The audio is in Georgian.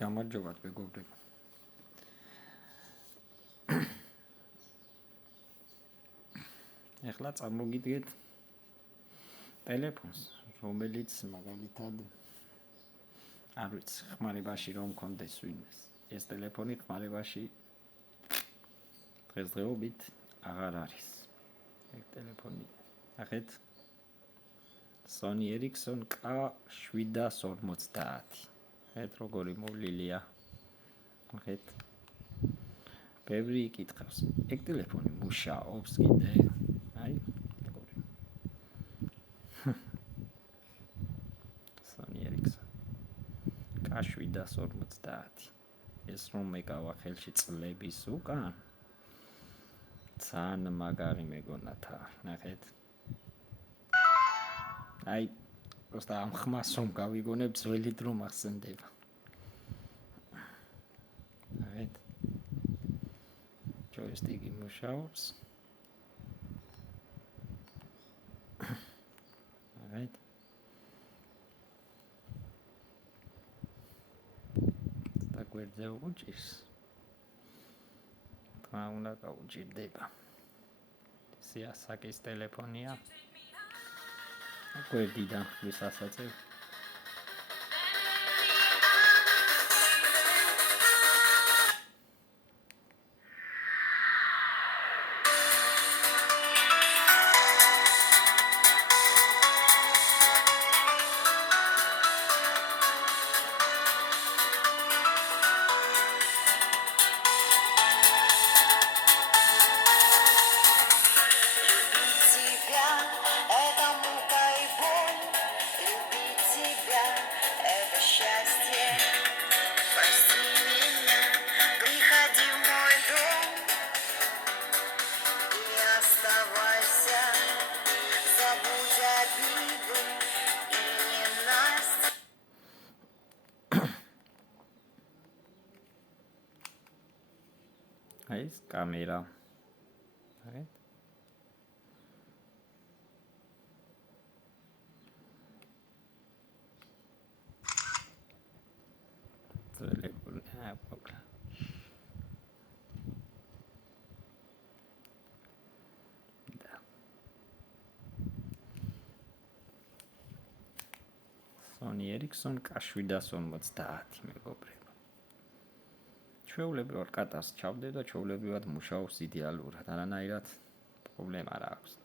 გამარჯობათ მეგობრებო. ეხლა წარმოგიდგეთ ტელეფონს, რომელიც მაგალითად არ ვიცი, ხმარებაში რომ მქონდეს ვინმეს. ეს ტელეფონი ხმარებაში დღესდღეობით აღარ არის. ეს ტელეფონი, ნახეთ, Sony Ericsson K750. ეს როგორი მოვლილია. ნახეთ. ბევრი იკითხავს. ეს ტელეფონი მუშაობს კიდე? აი, როგორი. Sony Ericsson K750. ეს რომ მეკავა ხელში წლების უკან. ძალიან მაგარი მეგონათა, ნახეთ. აი, просто ამ ხმას რომ გავიგონებ, ძველი დრო მახსენდება. ნახეთ. ჯოისტიკი მუშაობს. ნახეთ. და გვერდზე უჭირს. თქმა უნდა გაუჭირდება. სიასაკის ტელეფონია. გვერდიდან ვისასაწევ. ეს კამერა. ნახეთ. ტელეფონი აპოკლა. და. Sony Ericsson K750 მეგობრებო. ჩვეულებრივად კატას ჩავდე და ჩვეულებრივად მუშაობს იდეალურად. არანაირად პრობლემა არ აქვს.